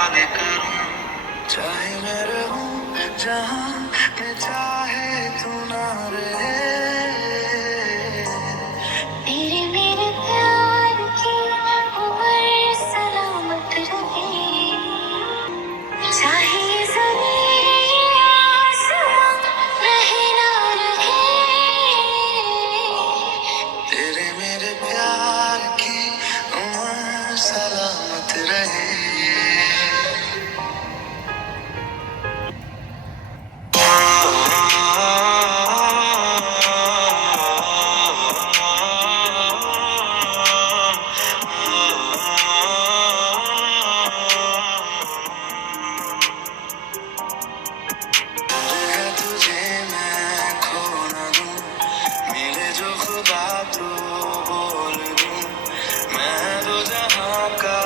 हवाले करूं। चाहे मैं रहूं जहां में चाहे तू ना रहे, तेरे मेरे प्यार की उम्र सलामत रहे। चाहे ज़मीन आसमां रहे ना रहे, तेरे मेरे प्यार की उम्र सलामत रहे। तुझे मैं खो न दूं, मिले जो खुदा तो बोल दूं, मैं तो जहां का